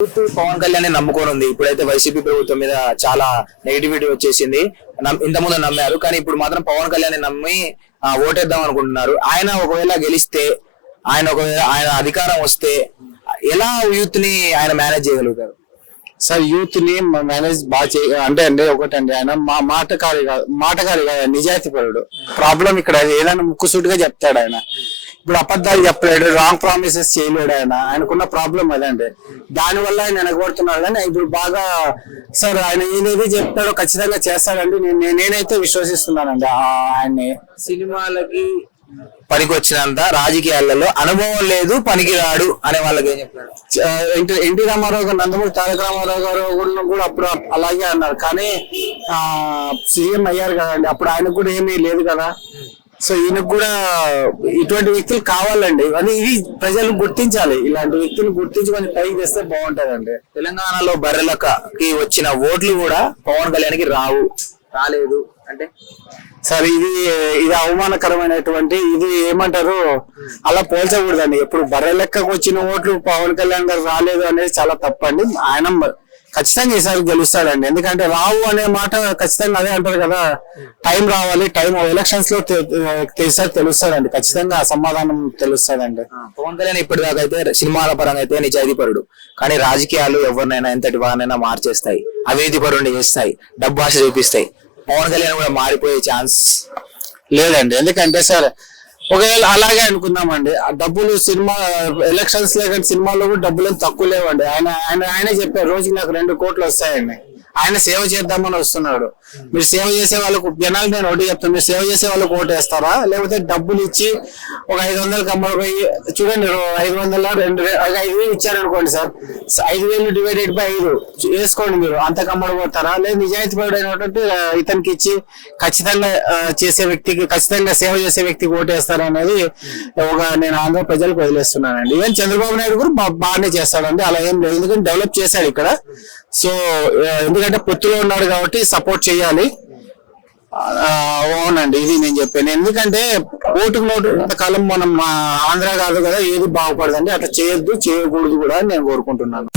పవన్ కళ్యాణ్ నమ్ముకొని ఉంది. ఇప్పుడైతే వైసీపీ ప్రభుత్వం మీద చాలా నెగిటివిటీ వచ్చేసింది. ఇంతకుముందు నమ్మారు, కానీ ఇప్పుడు మాత్రం పవన్ కళ్యాణ్ నమ్మి ఓటేద్దాం అనుకుంటున్నారు. ఆయన ఒకవేళ గెలిస్తే, ఆయన అధికారం వస్తే ఎలా యూత్ ని ఆయన మేనేజ్ చేయగలుగుతారు? సార్ యూత్ ని మేనేజ్ బాగా అంటే ఒకటండి, ఆయన మాటకారి కాదు, నిజాయితీ పరుడు. ప్రాబ్లం ఇక్కడ ఏదైనా ముక్కుసూటిగా చెప్తాడు ఆయన. ఇప్పుడు అబద్ధాలు చెప్పలేడు, రాంగ్ ప్రామిసెస్ చేయలేడు. ఆయనకున్న ప్రాబ్లం అదండి. దాని వల్ల ఆయన వెనకబడుతున్నాడు. కానీ ఇప్పుడు బాగా సార్ ఆయన ఏదైతే చెప్తాడో ఖచ్చితంగా చేస్తాడండి. నేనైతే విశ్వసిస్తున్నానండి ఆయన్ని. సినిమాలకి పనికి వచ్చినంత రాజకీయాలలో అనుభవం లేదు, పనికి రాడు అనే వాళ్ళకి ఏం చెప్తారు? ఎన్టీ రామారావు గారు, నందమూరి తారక రామారావు గారు కూడా అప్పుడు అలాగే అన్నారు. కానీ సీఎం అయ్యారు కదండి, అప్పుడు ఆయనకు కూడా ఏమీ లేదు కదా. సో ఈయనకు కూడా ఇటువంటి వ్యక్తులు కావాలండి. అని ఇవి ప్రజలు గుర్తించాలి. ఇలాంటి వ్యక్తులు గుర్తించుకొని పైకి తెస్తే బాగుంటదండి. తెలంగాణలో బర్రెలకి వచ్చిన ఓట్లు కూడా పవన్ కళ్యాణ్కి రాలేదు అంటే సార్ ఇది అవమానకరమైనటువంటి, ఇది ఏమంటారు, అలా పోల్చకూడదండి. ఎప్పుడు బర్రె లెక్కకు వచ్చిన ఓట్లు పవన్ కళ్యాణ్ గారు రాలేదు అనేది చాలా తప్పండి. ఆయన ఖచ్చితంగా ఈసారి గెలుస్తాడండి. ఎందుకంటే రావు అనే మాట ఖచ్చితంగా అదే అంటారు కదా, టైం రావాలి, టైం ఎలక్షన్స్ లో తెలుస్తాడండి. ఖచ్చితంగా సమాధానం తెలుస్తాడండి. పవన్ కళ్యాణ్ ఇప్పటిదాకా అయితే సినిమాల పరంగా అయితే నిజాయితీ పరుడు, కానీ రాజకీయాలు ఎవరినైనా ఎంతటి వారినైనా మార్చేస్తాయి, అవినీతి పరుడిని చేస్తాయి, డబ్బు ఆశ చూపిస్తాయి. పవన్ కళ్యాణ్ కూడా మారిపోయే ఛాన్స్ లేదండి. ఎందుకంటే సార్ ఒకవేళ అలాగే అనుకుందామండి, ఆ డబ్బులు సినిమా ఎలక్షన్స్ లేకంటే సినిమాల్లో కూడా డబ్బులు తక్కువ లేవండి. ఆయనే చెప్పారు, రోజుకి నాకు 2 కోట్లు వస్తాయండి. ఆయన సేవ చేద్దామని వస్తున్నాడు. మీరు సేవ చేసే వాళ్ళకు జనాలు, నేను ఒకటి చెప్తాను, మీరు సేవ చేసే వాళ్ళకు ఓటు వేస్తారా, లేకపోతే డబ్బులు ఇచ్చి ఒక 500 అమ్మడిపోయి చూడండి, 500 5,000 ఇచ్చారనుకోండి సార్, 5,000 డివైడెడ్ బై 5 వేసుకోండి, మీరు అంతకు అమ్మడిపోతారా? లేదు నిజాయితీ పరుడైనటువంటి ఇతనికి ఇచ్చి ఖచ్చితంగా చేసే వ్యక్తికి, ఖచ్చితంగా సేవ చేసే వ్యక్తికి ఓటు వేస్తారా అనేది నేను ఆంధ్ర ప్రజలకు వదిలేస్తున్నానండి. ఈవెన్ చంద్రబాబు నాయుడు కూడా బాగానే చేస్తాడండి, అలా ఏం లేదు. ఎందుకంటే డెవలప్ చేశాడు ఇక్కడ. సో ఎందుకంటే పొత్తులో ఉన్నాడు కాబట్టి సపోర్ట్ చేయాలి. అవునండి, ఇది నేను చెప్పాను. ఎందుకంటే ఓటుకు నోటు కాలం మనం ఆంధ్ర కాదు కదా, ఏది బాగుపడదండి. అట్లా చేయకూడదు కూడా నేను కోరుకుంటున్నాను.